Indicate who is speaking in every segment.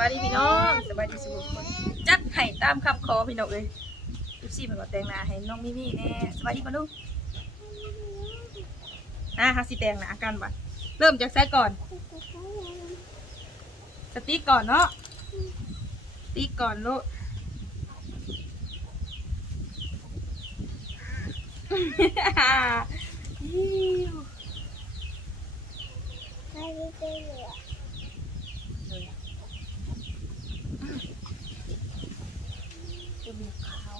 Speaker 1: บายดีพี่น้องสบายดีสุขคนจัดให้ตามคำขอพี่น้องเอ้ยลูกซี่มันก็แต่งหน้าให้น้องมิมี่แน่สบายดีปะลูกอะฮักสิแต่งหน้ากันบัดเริ่มจากไซก่อน สติ๊กก่อนเนาะติ๊กก่อนลูกอิ๊วจมูกขาว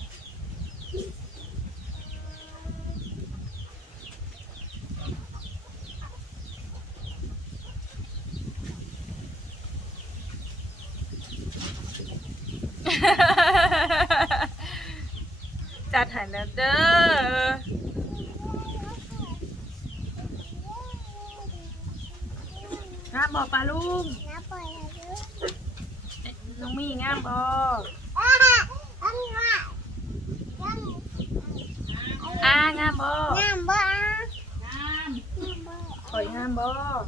Speaker 1: จัดให้แล้วเด้องามบอกปลาลุงน้องมี่งามบอกอ่างามบอกข่อยงามบอก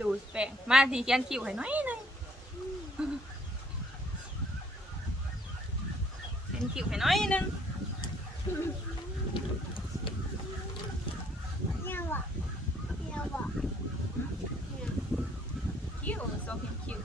Speaker 1: ดูแปลงมาทีเขียนคิวให้หน่อยหน่อยเขียนคิวให้หน่อยหนึงคิวโซเขียนคิว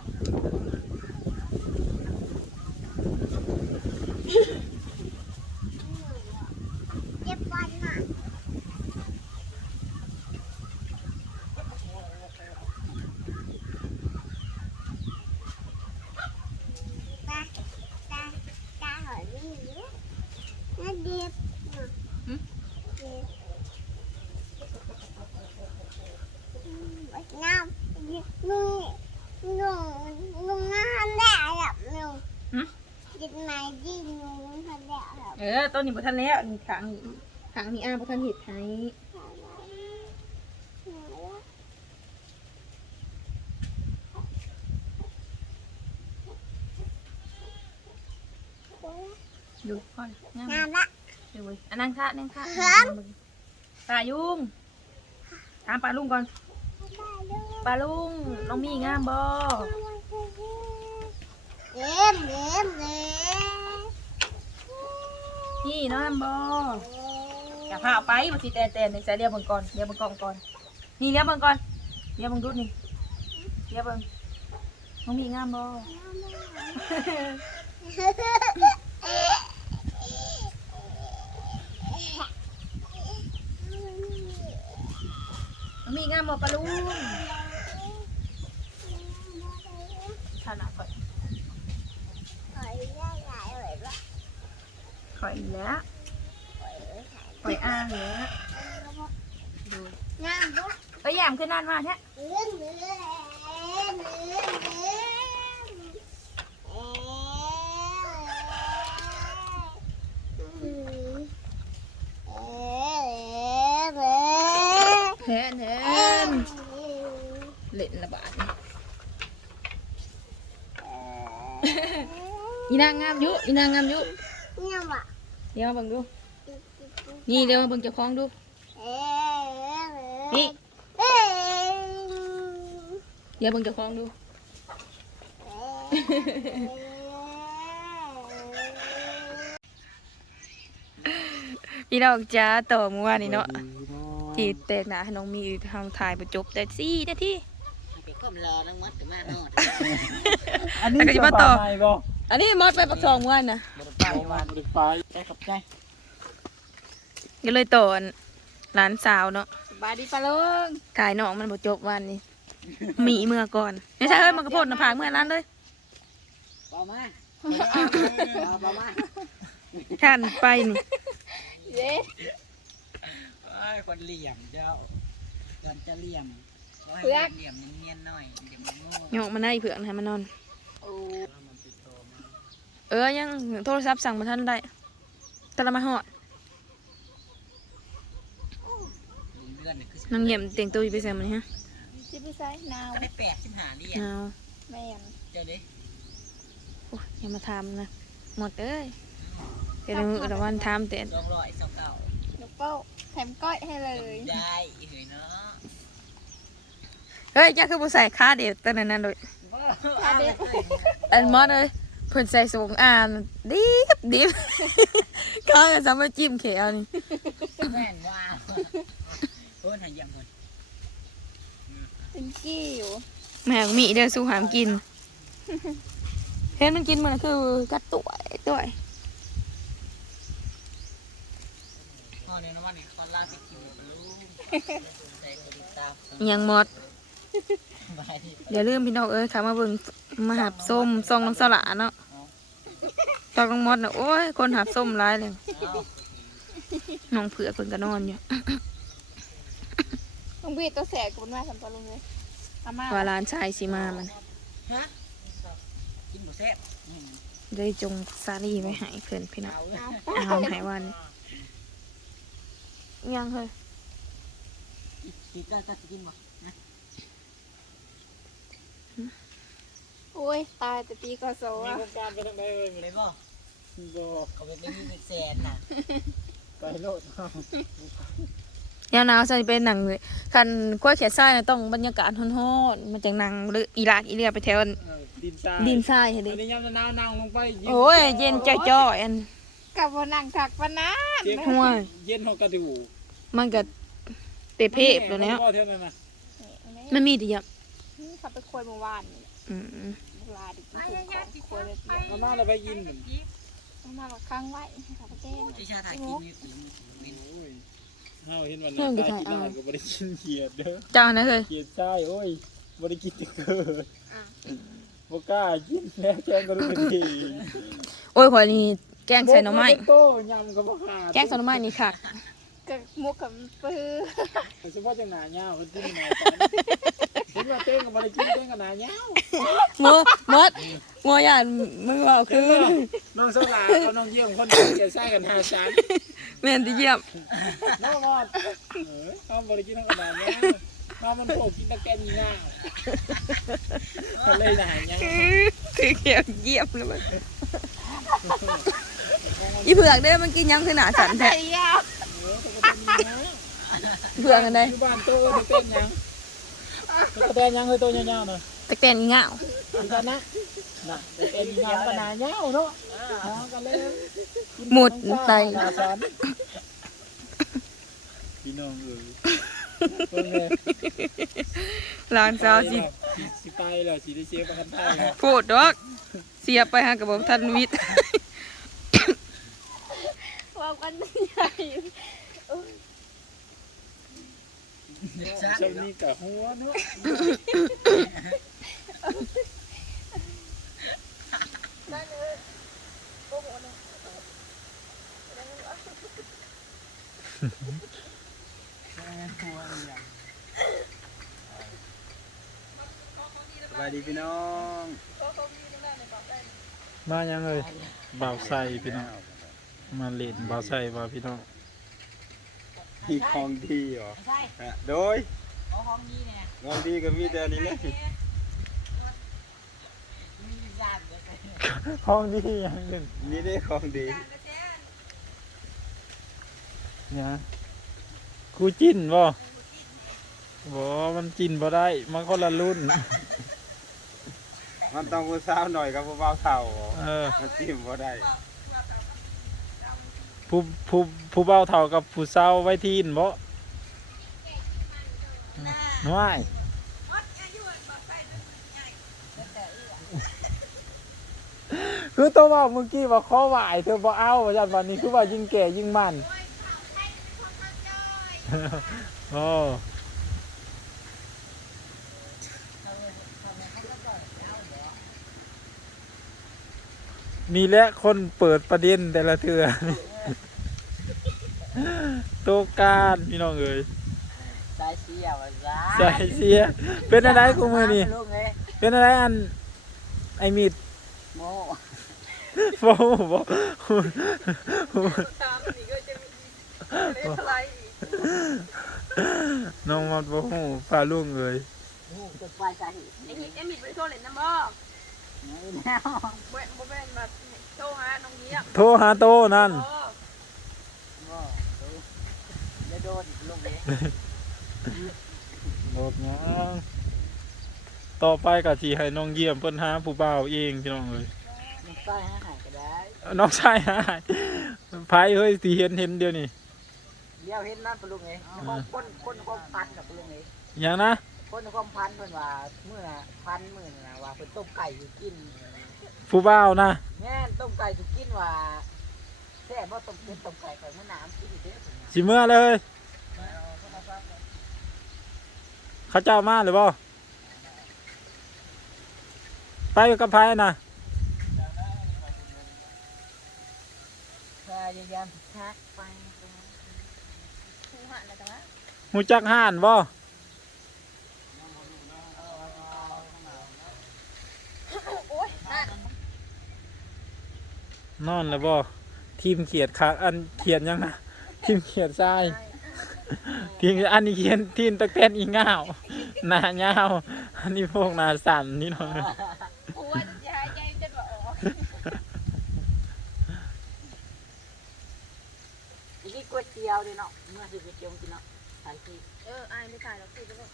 Speaker 1: หึ
Speaker 2: Dịch mày đi ngủ thật đẹp hả?
Speaker 1: เออต้นนี้บ่ทันแล้วนี่ขางนี่ขางนี่อ้าบ่ทันเห็ดให้ดูก่อนงาม
Speaker 2: Nam đó
Speaker 1: ดูเว้ยอันนั่งท่านั่งท่าปลายุงตามปลาลุงก่อน ปลาลุงน้องมีงามบ่
Speaker 2: Đếm đếm đếm
Speaker 1: นี่น้องงามบ่อย่าพาเอาไปบ่สิแตนแตนในใส่เรียบเบิ่งก่อนเรียบเบิ่งกล้องก่อนนี่เรียบเบิ่งก่อนเรียบเบิ่งดูนี่เรียบเบิ่งน้องมีงามบ่น้องมีงามบ่ปลาลุงขนาดก่อน
Speaker 2: Hỏi ra lại rồi đó
Speaker 1: ข่อยอีกแล้วข่อยอ้างแล้วดู
Speaker 2: Nam đó
Speaker 1: เอ้ยยามขึ้นนานมากแท้
Speaker 2: Đếm đếm đếm
Speaker 1: แทนแทนเล่นระบาดนี่อีนางงามอยุอีนางงามอยุ
Speaker 2: Nhưng mà
Speaker 1: เดี๋ยวมาเบิ่งดู นี่เดี๋ยวมาเบิ่งเจ้าของดู เดี๋ยวเบิ่งเจ้าของดู พี่น้องจ้าต่อเมื่อวานนี้เนาะที่แต่งหน้าให้น้องมีทางถ่ายประจบแต่สี่นาที
Speaker 3: ไปก้มรอน้องมัดกับมาโนด
Speaker 4: อันนี้
Speaker 1: แล้วก็จะมาต่อ
Speaker 4: ไปบ่
Speaker 1: อันนี้มอดไปปักซองเมื่อวานนะ
Speaker 4: ไปมาไป
Speaker 3: ใจขอบใจ
Speaker 1: ก็เลยต่ออันหลานสาวเนาะ
Speaker 3: สบายดีปะลุง
Speaker 1: กายน้องมันบ่จบวันนี้ หมีเมื่อก่อนไม่ใช่เอ้ยมันกระโพดหน้าผากเมื่อร้านเลย
Speaker 3: บอมาเอาบอมา
Speaker 1: ท่านไปนี่
Speaker 3: ไอ้คนเหลี่ยมเจ้าเดินจะเหลี่ยมเพื่อเหลี่ยมเนียนๆหน่อยเหลี่ยมโง่
Speaker 1: โยกมาได้เผื่อกให้มันนอนเออยังโทรศัพท์สั่งมาท่านได้แต่ละมาหอด
Speaker 3: เลื่อนนี่คือ
Speaker 1: นางเงียมเตียงตัวอยู่ไปใส่มันฮะ
Speaker 2: Chị biết sai nào
Speaker 3: ก็ได้แปดสิบห้าเหลี่ยม
Speaker 1: เอา
Speaker 2: Mèn
Speaker 3: เจ้าดิ
Speaker 1: โอ้ยอย่ามาทำนะ หมดเอ้ยเดี๋ยวมือละวันทำแต่
Speaker 3: สองร้อยสองเก้า
Speaker 2: ลูกโป้แถมก้อยให้เลย
Speaker 3: ได้เฮ้ยเนาะ
Speaker 1: เฮ้ยจ้าคือบ่ใส่ค่าเดียวตอนนั้นนั่นเลย
Speaker 3: เอาเด็ก
Speaker 1: อันมอดเลยเพิ่นใส่สงอ่านดิบดิบเขาก็สามารถจิ้มเขียวนี่
Speaker 3: แม่นว่าโอ้ยหายยังหมด
Speaker 2: เป็นกี้อยู่
Speaker 1: แม่ก็มีเดินสู่หามกิน เห็นมันกินมันคือกัดตัวตัว
Speaker 3: พ่อเนี่ยนะวันนี้เขาลาไปกินหมดลูกใส่กระดิ่งตาม
Speaker 1: อิหยังหมด
Speaker 3: บายดี
Speaker 1: อย่าลืมพี่น้องเอ้ยค่ะมาเบิ่งมาหับส้มซองน้ำสละเนาะตอกน้องมดน่ะโอ้ย คนหับส้มร้ายเลย
Speaker 3: เอา
Speaker 1: น้องเผือกเพิ่นก็นอนอยู่
Speaker 2: ลุงบีตัวแสบกับมันมาสัมปะลุงเลยอาม่า
Speaker 1: ว่าหลานชายสิมามัน
Speaker 3: ฮะกินหมูแซ่บอืม
Speaker 1: ได้จงซาลีไว้ให้เพิ่นพี่น้อง
Speaker 3: เอา
Speaker 2: เอา
Speaker 1: เอาให้วันยังเฮ้ย
Speaker 3: กินก็จะกินบ่นะ
Speaker 2: โอ้ยตายแต่ปีกโซ
Speaker 4: มี
Speaker 2: อะ
Speaker 4: โครงการไปทางใดเอ่ย
Speaker 3: เลยบ่
Speaker 4: บ่
Speaker 3: เขาไปไม่มีเป็นแสนน่ะ
Speaker 4: ไปโลดเอา
Speaker 1: ยามหนาวใส่เป็นหนังเลยคันกล้วยเขียดทรายน่ะต้องบรรยากาศร้อนๆมันจังหนังหรืออีลากอีเลียไปแถว
Speaker 4: เออดินทราย
Speaker 1: ดินทรายเห็น
Speaker 4: อั
Speaker 1: ดิ
Speaker 4: นนี้ยามหนาวนั่งลงไปม
Speaker 1: โอ้ยเย็นจ้อยๆอัน
Speaker 2: กับวันนั่งถักปะนะ
Speaker 4: เจ็บ
Speaker 1: ห่วย
Speaker 4: เย็นหัวกระดูก
Speaker 1: มันก็เตะเพบแล้วเนี้ย
Speaker 4: บ่เท่านั้นน่ะ
Speaker 1: มันมีดีอะ
Speaker 2: ขับไปควยเมื่อวานนี่
Speaker 1: อืม
Speaker 2: เวลาดิกินถูกของควยเลยเดียว
Speaker 4: มามาแล้วไปยินนั่น
Speaker 2: อาม่าบอกค้างไว้ให้ขับไปแก้ง
Speaker 3: ที่ชาถ่ายกิน
Speaker 4: เฮาเห็นวันนั้นตายกินได้ก็บ่ได้กินเขียดเด้อ
Speaker 1: เจ้านะเคย
Speaker 4: เขียดทรายโอ้ยบ่ได้กินแต่เกิดบ่กล้ากินแล้วแกงก็รู้ดี
Speaker 1: โอ้ยขอยนี่แกงใส่หน่อไม้
Speaker 4: โตยำก็บ่ขาด
Speaker 1: แกงใส่หน่อไม้นี่ค่ะ
Speaker 2: กับมุกกับปื้อ
Speaker 4: เฉพาะจังหน้าเหย้าเพิ่นกินหน้าตอนเห็นว่าเต้งก็บ่ได้กินเต้งก็หน้าเหย้า
Speaker 1: งัวมดงัวย่านมึงเอาคือ
Speaker 4: น้องสลากับน้องเยี่ยมคนเดียวจะใส่กันหาจาน
Speaker 1: แม่นที่เยี่ยม
Speaker 4: น้องมอดเออน้องบริกินทั้งกระดาษเนี่ยน้องมันโผล่กินตะแกรงยีหน้าก็เลยหนาเนี่ย
Speaker 1: คือเขียวเยี่ยมเลยมันอีเผือกเด้อมันกินยังคือหนาสันแท้
Speaker 2: ไอ้ยาว
Speaker 4: เออตะกะแตนยีหน้า
Speaker 1: เผือกกันได้
Speaker 4: อยู่บ้านโตตะแกรงยังตะกะแตนยังเคยโตยาวๆหน่อย
Speaker 1: ตะแกนอีเหงา
Speaker 4: ดีกันนะน่ะตะแกรงยีหน้าก็หนาเงาเนาะน้องก็เลย
Speaker 1: หมุดไต
Speaker 4: หนาสันพี่น้องเออเพิ่งเลย
Speaker 1: หลานสาวสิ
Speaker 4: สิไปแล้วสิได้เสียประกันภัยแล้ว
Speaker 1: โพดดอกเสียไปหากับบ่ทันวิทย์
Speaker 2: ว่ากันใหญ่
Speaker 4: ช่วงนี้กับหัวเนาะ
Speaker 5: สบายดีพี่น้อง
Speaker 4: มายังเลยบ่าวใส่พี่น้องมาเล่นบ่าวใส่บ่าวพี่น้อง
Speaker 5: มีของดีเหรอ
Speaker 3: ใช่
Speaker 5: ฮะโดย
Speaker 3: เอาห้องนี้เนี่ย
Speaker 5: ของดีก็มีแต่อันนี้เลย
Speaker 3: มีญาติเลย
Speaker 4: ห้องดีอย่างหนึ่ง
Speaker 5: มีได้ของดี
Speaker 4: เนี่ ยกูจิ้นบ่บ่มันจิ้นบ่ได้ มันคนละรุ่น
Speaker 5: มันต้องกูสาวหน่อยกับผู้บ่าวเฒ่า
Speaker 4: เออ
Speaker 5: มันจิ้มบ่ได้
Speaker 4: ผู้ผู้ผู้เบาเท่ากับผู้เศร้าไว้ทีนบ่น้อยคือตัวบอกเมื่อกี้ว่าข้อหวายเธอบ่เอาว่าจันวันนี้คือว่ายิ่งแก่ยิ่งมัน โอ้นี่แหละคนเปิดประเด็นแต่ละเทือโตวการพี่น้องเอ๋ย
Speaker 3: สายเสียวจ้า
Speaker 4: ใส่เสีย เป็นอะไรกูมือนี่
Speaker 3: ลูกเอ้ย
Speaker 4: เป็นอะไรอันไอมีด
Speaker 3: โม
Speaker 4: โฟบ น้องมัดบ่ฮู้ฟ้าลุงเอ๋ย
Speaker 3: ลูกจะไปสาเหตุ
Speaker 1: ไอ้มิดไอ้มิดไปโทรเล่นน้ำบ่
Speaker 3: ไม่แล้ว
Speaker 1: บ่บ่แม่นแบบโทรหาน้องเยี่ยม
Speaker 4: โทรหาโตนั่น
Speaker 3: บ่ดูอย่าโดนลูกเอ้ย
Speaker 4: โดดหยังต่อไปก็สิให้น้องเยี่ยมเพิ่นหาผู้บ่าวเองพี่น้องเอ้ย
Speaker 3: มันใต้หาหายก็ได้
Speaker 4: น้องชายหายไผเฮ้ยสิเห็นเห็นเดี๋ยวนี้
Speaker 3: เดี๋ยวเห็นนั่นปะลุงเอ้ยคนคนคนความพันกับปะลุงเอ้ย
Speaker 4: หยังนะ
Speaker 3: คนความพันเพิ่นว่าเมื่อพันมื่อน่ะว่าเพิ่นต้มไก่อยู่กิน
Speaker 4: ผู้บ่าวนะ
Speaker 3: แม่นต้มไก่อยู่กินว่าแซ่บบ่ต้มเป็ดต้มไก่ไข่มะนาวกินอยู่เด้อเพิ่นว่า
Speaker 4: สิเมื่อเลยเขาเจ้ามาหรือบ่ไปกับไผนะ
Speaker 3: พยายามทักไป
Speaker 1: คูหันอะไรกันวะ
Speaker 4: หูจักห่านบ่
Speaker 1: โอ๊ยนั่น
Speaker 4: นอนแล้วบ่ทีมเขียดคักอันเขียนยังนะทีมเขียดทรายทีมอันนี้เขียนทีมตะแกนอีง่าวหน้ายาวอันนี้พวกหน้าสั่นนี่น้อง
Speaker 1: กูว่าจะหายใจจนว่าออก
Speaker 3: อีกก๋วยเตี๋ยวนี่เนาะเมื่อสิก๋วยเตี๋ยวกินเนาะ ใส่ที่
Speaker 1: เอออายไม่ถ่ายแล้วพูดแล้ว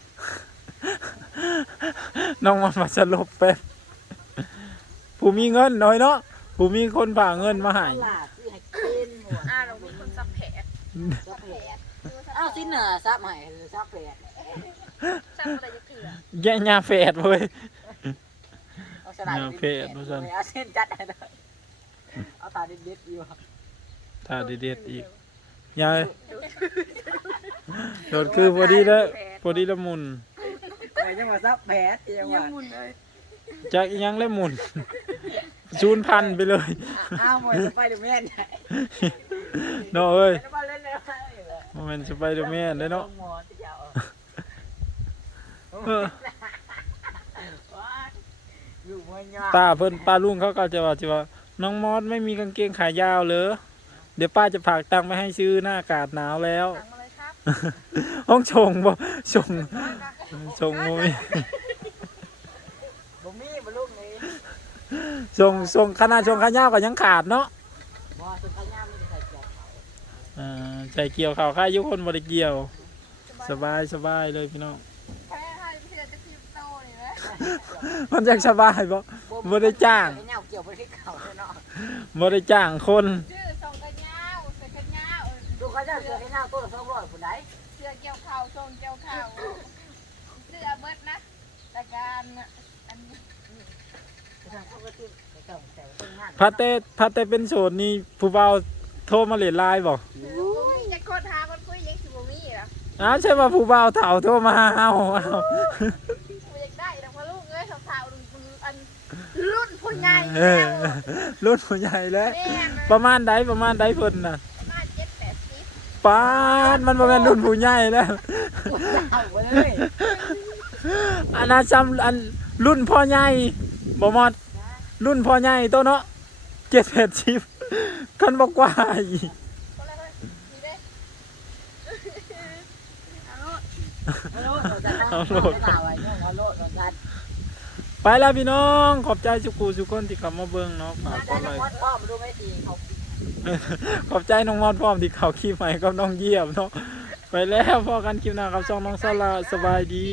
Speaker 4: น้องมันมาสลบแป๊บผู้มีเงินน้อยเนาะผู้มีคนฝากเงินมาให้
Speaker 3: ตลาดซื้อให้กินหมด
Speaker 1: อ่าเราเป็นคนซับแผล
Speaker 3: ซับแปดอ้าวสิเหนือซับใหม่ซับแปด
Speaker 1: ซับอะไรจะเถื่อ
Speaker 4: แย่ยาแฝดเว้ย
Speaker 3: เอาสลัด
Speaker 4: แนวเพศว่าซั่น
Speaker 3: เอาเส้นจัดให้เลยเอาตาเด็ดๆอยู่
Speaker 4: ถ้าเด็ดๆอีก ยายโดดคือพอดีแล้วพอดีละมุน
Speaker 3: แต่ยังว่าซับแปดยังว่า
Speaker 1: มุนเลย
Speaker 4: จากอีหยังแล้วหมุนศูนย์พันไปเลย
Speaker 3: อ้าวมวยสไปเดอร์แมน
Speaker 4: เนาะเอ้ย
Speaker 3: แล้วมาเล่นเลย
Speaker 4: มันเป็นสไปเดอร์แมนเด้อเนาะ
Speaker 3: หมอที่จะเอา
Speaker 4: เออ
Speaker 3: อยู่มวยยอ
Speaker 4: ตาเพิ่นป้าลุงเขาก็จะว่าจะว่าน้องมอสไม่มีกางเกงขายาวเหรอ เดี๋ยวป้าจะฝากตังค์ไปให้ซื้อหน้าอากาศหนาวแล้ว
Speaker 1: สั่งมาเลยครับ
Speaker 4: ห้องชงบ่ชงชงบ่มี
Speaker 3: บ่มีบ่ลูกนี่
Speaker 4: ชงชงขนาดชงขายาวก็ยังขาดเนาะ
Speaker 3: บ่สุดท้ายย่าไม่ได้ใส่เกียร์เขา
Speaker 4: อ่าใจเกี่ยวข้าวค่ายยุคนบ่ได้เกี่ยว สบายสบายเลยพี่น้อง
Speaker 1: แพ้ให้เพื่อนจะคลิปโตเลยนะ
Speaker 4: มันจักสบายบ่ บ่ได้จ้าง
Speaker 3: ไอ้เน่าเกี่ยวบ่ได้เขาเนาะ
Speaker 4: บ่ได้จ้างคน
Speaker 1: ชื่อ
Speaker 3: เขาจะเสือให้เน่าตัวละ200ผู้ใด
Speaker 1: เสื้อเกี่ยวข่าวทรงเกี่ยวข่าวเสื้อเบิดนะแต่การอันนี้
Speaker 3: เขาก็ตื้อไปเก่าแต่ว่าต้นงาน
Speaker 4: พัดแต่พัดแต่เป็นโสดนี่ผู้เบาโทรมาเล่นไลน์บ่
Speaker 1: มีจะคนหาคนคุยยังสิบ่มีเหรอ
Speaker 4: อ้าวใช่ว่าผู้เบาเฒ่าโทรมาหาเฮาเอา
Speaker 1: บ่อยากได้แต่ว่าลูกเอ้ยสาวๆอันรุ่นผู้ใหญ่
Speaker 4: เอ
Speaker 1: แล้
Speaker 4: อ
Speaker 1: ว
Speaker 4: รุ่นผู้ใหญ่แล้ว
Speaker 1: แม่น
Speaker 4: ประมาณใดประมาณใดเพิ่นน่ะ
Speaker 1: มาเจ็ดแปดสิบ
Speaker 4: ปานมันบ่แม่นรุ่นผู้ใหญ่แล้ว
Speaker 3: เอาไปเลย
Speaker 4: อันนั้นจำอันรุ่นพ่อใหญ่บ่หมดรุ่นพ่อใหญ่โตเนาะ780คันบ่กว่าอีก
Speaker 1: คนละเลยมีเด้เอาลูก
Speaker 3: เอาโลดเอาจัดนะเอาโลดเอาไว้น้องเอาโลดเอาจัด
Speaker 4: ไปแล้วพี่น้องขอบใจสุกูสุกคนที่เข้ามาเบิ่งเนาะฝาก
Speaker 3: ได้
Speaker 4: กด
Speaker 3: น้
Speaker 4: ไล
Speaker 3: อง
Speaker 4: ค์
Speaker 3: มอดพ่อมาดูไม่ดีเขา
Speaker 4: ขอบใจน้องมอดพร้อมที่เขาคลิปใหม่กับน้องเยี่ยมเนาะไปแล้วพอกันคลิปหน้ากับช่องน้องสลาสบายดี